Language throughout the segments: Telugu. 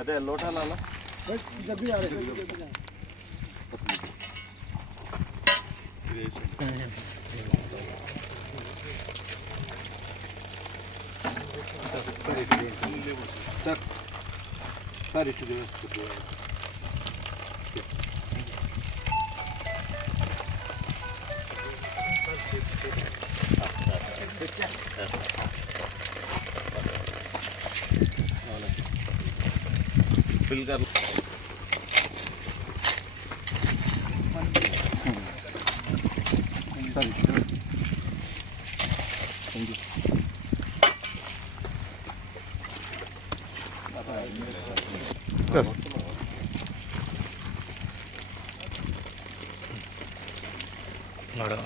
अरे लोटा ला लो जब भी आ रहे सर फिल कर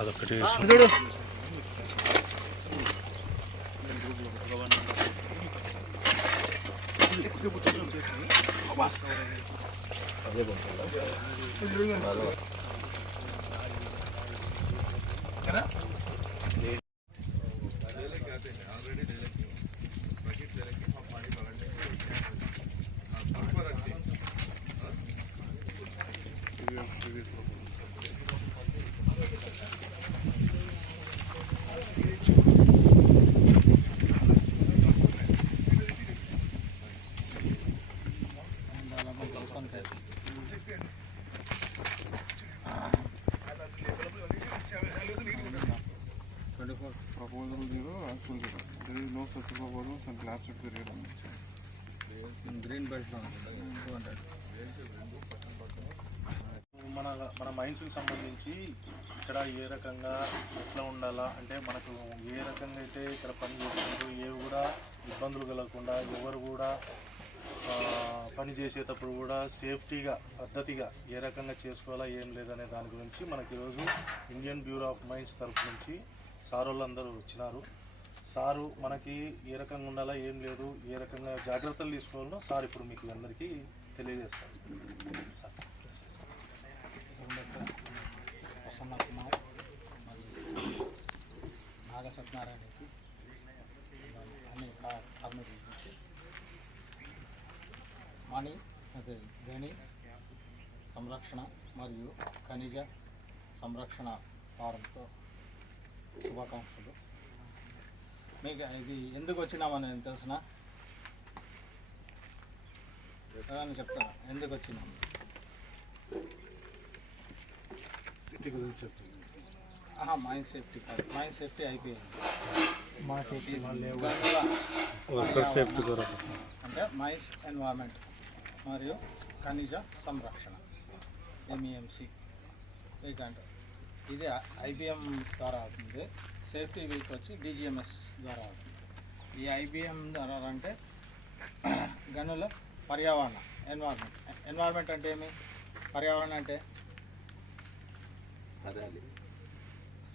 అదొకటి చూడు proposal zero, actual zero. There is no such proposal. Some class should be read on this. Green belt మన మైన్స్కి సంబంధించి ఇక్కడ ఏ రకంగా ఎట్లా ఉండాలా అంటే మనకు ఏ రకంగా అయితే ఇక్కడ పని చేస్తున్నారు ఏవి కూడా ఇబ్బందులు కలగకుండా ఎవరు కూడా పని చేసేటప్పుడు కూడా సేఫ్టీగా పద్ధతిగా ఏ రకంగా చేసుకోవాలా ఏం లేదనే దాని గురించి మనకి ఈరోజు ఇండియన్ బ్యూరో ఆఫ్ మైన్స్ తరఫు నుంచి సార్ వాళ్ళందరూ వచ్చినారు. సారు మనకి ఏ రకంగా ఉండాలా ఏం లేదు ఏ రకంగా జాగ్రత్తలు తీసుకోవాలో సార్ ఇప్పుడు మీకు అందరికీ తెలియజేస్తారు. ప్రసన్న కుమార్ మరియు నాగ సత్యనారాయణకి అన్ని కార్మికుల నుంచి మణి గని సంరక్షణ మరియు ఖనిజ సంరక్షణ వారంతో శుభాకాంక్షలు. మీకు ఇది ఎందుకు వచ్చినామని నేను తెలుసునా చెప్తాను. ఎందుకు వచ్చినాము మైండ్ సేఫ్టీ కాదు, మైండ్ సేఫ్టీ అయిపోయింది. అంటే మైన్స్ ఎన్వైర్మెంట్ మరియు ఖనిజ సంరక్షణ MEMC వీకంటే ఇది IBM ద్వారా అవుతుంది. సేఫ్టీ వీక్ వచ్చి DGMS ద్వారా అవుతుంది. ఈ IBM ద్వారా అంటే గనుల పర్యావరణ ఎన్వైర్మెంట్ అంటే ఏమి? పర్యావరణం అంటే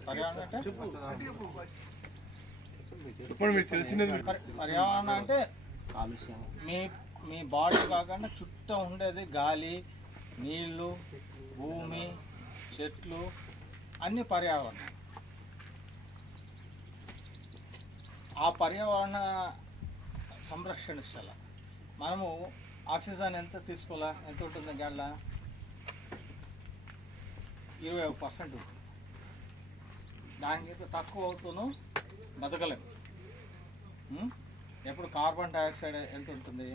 పర్యావరణం అంటే మీ బాడీ కాకుండా చుట్టూ ఉండేది గాలి, నీళ్ళు, భూమి, చెట్లు అన్ని పర్యావరణం. ఆ పర్యావరణ సంరక్షించాల. మనము ఆక్సిజన్ ఎంత తీసుకోవాలా? ఎంత ఉంటుంది గాళ్ళ? 21% ఉంటుంది. దానికి తక్కువ అవుతూను బతకలేము. ఎప్పుడు కార్బన్ డైఆక్సైడ్ ఎంత ఉంటుంది?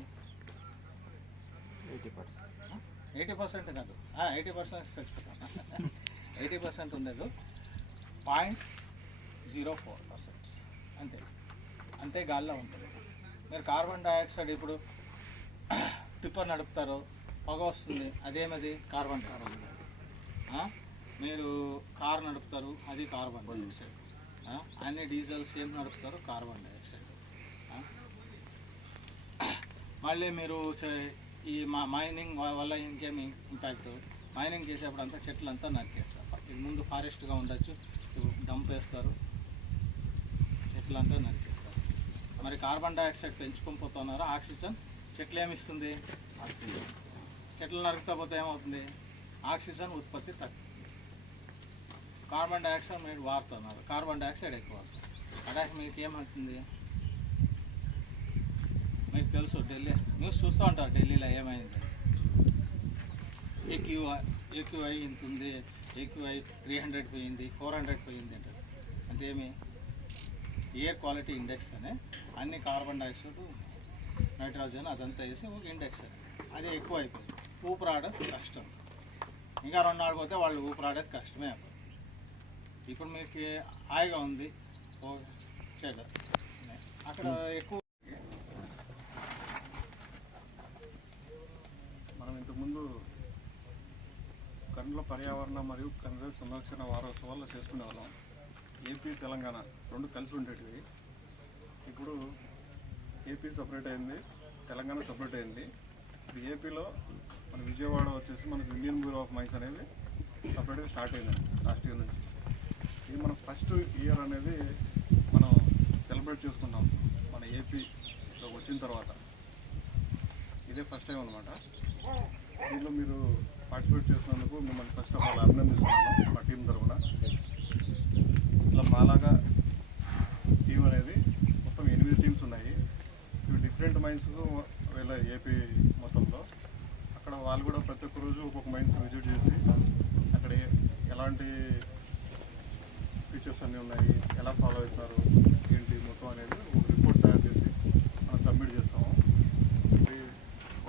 80% కాదు, 80% చచ్చిపోతాం. 80% ఉండదు, 0.04% అంతే. అంతే గాల్లో ఉంటుంది. మీరు కార్బన్ డైఆక్సైడ్ ఇప్పుడు టిప్పర్ నడుపుతారు, పొగ వస్తుంది, అదేమది? Carbon dioxide. మీరు కారు నడుపుతారు, అది కార్బన్ డైఆక్సైడ్. అన్ని డీజిల్స్ ఏం నడుపుతారు? Carbon dioxide. మళ్ళీ మీరు ఈ మైనింగ్ వల్ల ఇంకేమి ఇంపాక్ట్, మైనింగ్ చేసేప్పుడు అంతా చెట్లు అంతా నరికేస్తారు. ఇది ముందు ఫారెస్ట్గా ఉండొచ్చు, డంప్ వేస్తారు, చెట్లంతా నరికేస్తారు. మరి కార్బన్ డైఆక్సైడ్ పెంచుకొని పోతున్నారు, ఆక్సిజన్ చెట్లు ఏమిస్తుంది? చెట్లు నరుకుతా పోతే ఏమవుతుంది? ఆక్సిజన్ ఉత్పత్తి తగ్గుతుంది. కార్బన్ డైఆక్సైడ్ మీరు వాడుతున్నారు, కార్బన్ డైఆక్సైడ్ ఎక్కువ అవుతుంది. అలాగే మీకు ఏమవుతుంది? మీకు తెలుసు, ఢిల్లీ న్యూస్ చూస్తూ ఉంటారు, ఢిల్లీలో ఏమైంది, ఏక్యూఐ ఇంత ఉంది, ఏక్యూఐ 300 పోయింది, 400 పోయింది అంటారు. అంటే ఏమి? ఎయిర్ క్వాలిటీ ఇండెక్స్ అని అన్ని కార్బన్ డైఆక్సైడ్, నైట్రోజన్ అదంతా వేసి ఒక ఇండెక్స్ అది ఎక్కువ అయిపోయింది. ఊపిరాడేది కష్టం. ఇంకా 2 నాళ్ళు పోతే వాళ్ళు ఊపిరాడేది కష్టమే అయిపోయింది. ఇప్పుడు మీకు హాయిగా ఉంది, చెడ్డ అక్కడ ఎక్కువ. మనం ఇంతకుముందు కర్నూలు పర్యావరణ మరియు కర్నూలు సంరక్షణ వారోత్సవాలు చేసుకునే వాళ్ళం. ఏపీ తెలంగాణ 2 కలిసి ఉండేటివి. ఇప్పుడు ఏపీ సపరేట్ అయింది, తెలంగాణ సపరేట్ అయింది. ఇప్పుడు ఏపీలో మన విజయవాడ వచ్చేసి మనకు ఇండియన్ బ్యూరో ఆఫ్ మైన్స్ అనేది సపరేట్గా స్టార్ట్ అయిందండి లాస్ట్ ఇయర్ నుంచి. ఇది మనం ఫస్ట్ ఇయర్ అనేది మనం సెలబ్రేట్ చేసుకుంటాం మన ఏపీలో వచ్చిన తర్వాత. ఇదే ఫస్ట్ టైం అనమాట. దీనిలో మీరు పార్టిసిపేట్ చేసినందుకు మిమ్మల్ని ఫస్ట్ ఆఫ్ ఆల్ అభినందిస్తున్నాను మా టీం తరఫున. ఇట్లా మాలాగా టీం అనేది మొత్తం 8 టీమ్స్ ఉన్నాయి. ఇవి డిఫరెంట్ మైన్స్ వీళ్ళ ఏపీ మొత్తంలో. అక్కడ వాళ్ళు కూడా ప్రతి ఒక్క రోజు ఒక్కొక్క మైన్స్ విజిట్ చేసి అక్కడ ఎలాంటి ఫీచర్స్ అన్నీ ఉన్నాయి, ఎలా ఫాలో అవుతున్నారు ఏంటి మొత్తం అనేది ఒక రిపోర్ట్ తయారు చేసి మనం సబ్మిట్ చేస్తాము.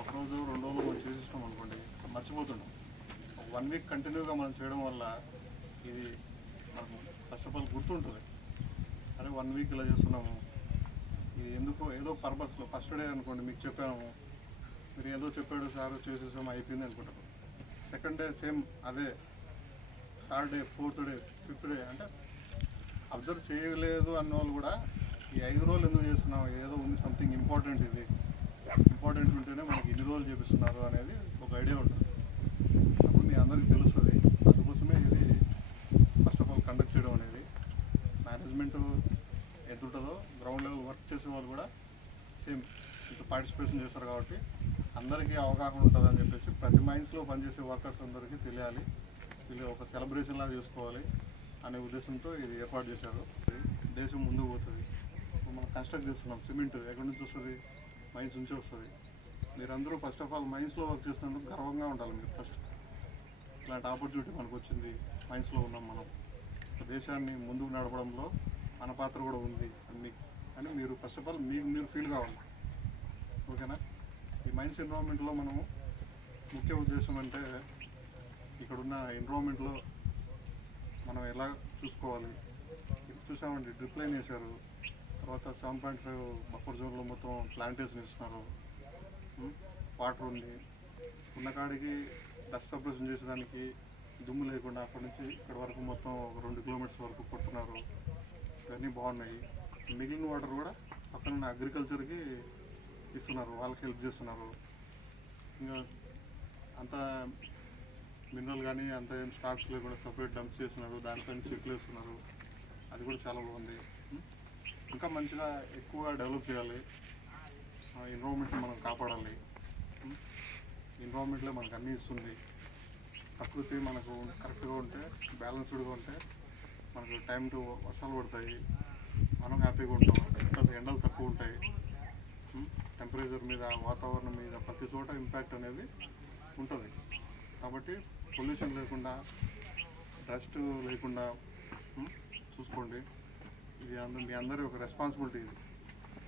ఒకరోజు 2 రోజులు మనం చేసేస్తాం అనుకోండి, మర్చిపోతున్నాం. 1 వీక్ కంటిన్యూగా మనం చేయడం వల్ల ఇది మనకు ఫస్ట్ ఆఫ్ ఆల్ గుర్తుంటుంది. అరే 1 వీక్ ఇలా చేస్తున్నాము, ఇది ఎందుకో ఏదో పర్పస్లో. ఫస్ట్ డే అనుకోండి మీకు చెప్పాము, మీరు ఏదో చెప్పాడు సార్ చేసేసాము అయిపోయింది అనుకుంటారు. సెకండ్ డే సేమ్ అదే, third day, 4th day, 5th day అంటే అబ్జర్వ్ చేయలేదు అన్న వాళ్ళు కూడా ఈ 5 రోజులు ఎందుకు చేస్తున్నాం, ఏదో ఉంది సంథింగ్ ఇంపార్టెంట్, ఇది ఇంపార్టెంట్ ఉంటేనే మనకి ఇన్ని రోజులు చేపిస్తున్నారు అనేది ఒక ఐడియా ఉంటుంది. అప్పుడు మీ అందరికీ తెలుస్తుంది. అందుకోసమే ఇది ఫస్ట్ ఆఫ్ ఆల్ కండక్ట్ చేయడం అనేది. మేనేజ్మెంట్ ఎంత ఉంటుందో గ్రౌండ్ లెవెల్ వర్క్ చేసే వాళ్ళు కూడా సేమ్ ఇంత పార్టిసిపేషన్ చేస్తారు కాబట్టి అందరికీ అవగాహన ఉంటుందని చెప్పేసి ప్రతి మైన్స్లో పనిచేసే వర్కర్స్ అందరికీ తెలియాలి, వీళ్ళు ఒక సెలబ్రేషన్ లాగా చేసుకోవాలి అనే ఉద్దేశంతో ఇది ఏర్పాటు చేశారు. దేశం ముందుకు పోతుంది. మనం కన్స్ట్రక్ట్ చేస్తున్నాం, సిమెంట్ ఎక్కడి నుంచి వస్తుంది? మైన్స్ నుంచి వస్తుంది. మీరందరూ ఫస్ట్ ఆఫ్ ఆల్ మైన్స్లో వర్క్ చేసినందుకు గర్వంగా ఉండాలి. మీరు ఫస్ట్ ఇలాంటి ఆపర్చునిటీ మనకు వచ్చింది, మైన్స్లో ఉన్నాం మనం, దేశాన్ని ముందుకు నడపడంలో మన పాత్ర కూడా ఉంది అని మీరు ఫస్ట్ ఆఫ్ ఆల్ మీరు ఫీల్ కావాలి. ఓకేనా? ఈ మైన్స్ ఎన్విరాన్మెంట్లో మనము ముఖ్య ఉద్దేశం అంటే ఇక్కడున్న ఎన్విరాన్మెంట్లో మనం ఎలా చూసుకోవాలి. ఇప్పుడు చూసామండి, డ్రిప్ లైన్ వేశారు, తర్వాత 7.5 బఫర్ జోన్లో మొత్తం ప్లాంటేషన్ ఇస్తున్నారు, వాటర్ ఉంది. ఉన్న కాడికి డస్ట్ సపరేషన్ చేసేదానికి దుమ్ము లేకుండా అక్కడి నుంచి ఇక్కడ వరకు మొత్తం ఒక 2 కిలోమీటర్స్ వరకు కొడుతున్నారు. ఇవన్నీ బాగున్నాయి. మిగిలిన వాటర్ కూడా పక్కన అగ్రికల్చర్కి ఇస్తున్నారు, వాళ్ళకి హెల్ప్ చేస్తున్నారు. ఇంకా అంత మినరల్ కానీ అంత ఏం స్టాక్స్ లేకుండా సపరేట్ డంప్స్ చేస్తున్నారు, దానిపైన చెట్లు వేస్తున్నారు. అది కూడా చాలా బాగుంది. ఇంకా మంచిగా ఎక్కువగా డెవలప్ చేయాలి, ఎన్విరాన్మెంట్ని మనం కాపాడాలి. ఎన్విరాన్మెంట్లో మనకు అన్నీ ఇస్తుంది. ప్రకృతి మనకు కరెక్ట్గా ఉంటే, బ్యాలెన్స్డ్గా ఉంటే మనకు టైం టు వర్షాలు పడతాయి, మనం హ్యాపీగా ఉంటాం. ఎండలు తక్కువ ఉంటాయి, టెంపరేచర్ మీద, వాతావరణం మీద ప్రతి చోట ఇంపాక్ట్ అనేది ఉంటుంది. కాబట్టి పొల్యూషన్ లేకుండా, డస్ట్ లేకుండా చూసుకోండి. ఇది మీ అందరి ఒక రెస్పాన్సిబిలిటీ. ఇది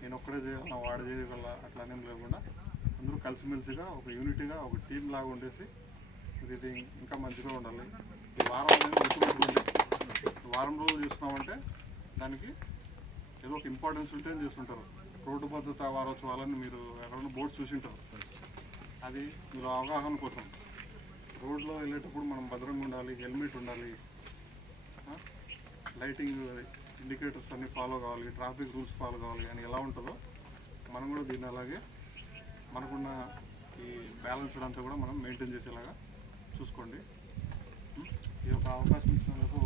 నేను ఒక్కడే చేయాలి, వాడు చేయగల అట్లానేం లేకుండా అందరూ కలిసిమెలిసిగా ఒక యూనిటీగా ఒక టీం లాగా ఉండేసి ఇది ఇంకా మంచిగా ఉండాలి. ఈ వారం అనేది గుర్తుపెట్టుకోండి. వారం రోజులు చేస్తున్నామంటే దానికి ఏదో ఒక ఇంపార్టెన్స్ ఉంటే చేస్తుంటారు. రోడ్డు భద్రతా వారోత్సవాలని మీరు ఎక్కడైనా బోర్డు చూసింటారు. అది మీరు అవగాహన కోసం. రోడ్లో వెళ్ళేటప్పుడు మనం భద్రంగా ఉండాలి, హెల్మెట్ ఉండాలి, లైటింగ్ ఇండికేటర్స్ అన్నీ ఫాలో కావాలి, ట్రాఫిక్ రూల్స్ ఫాలో కావాలి అని ఎలా ఉంటుందో మనం కూడా దీన్ని అలాగే మనకున్న ఈ బ్యాలెన్స్డ్ అంతా కూడా మనం మెయింటైన్ చేసేలాగా చూసుకోండి. ఈ యొక్క అవకాశం ఇచ్చినందుకు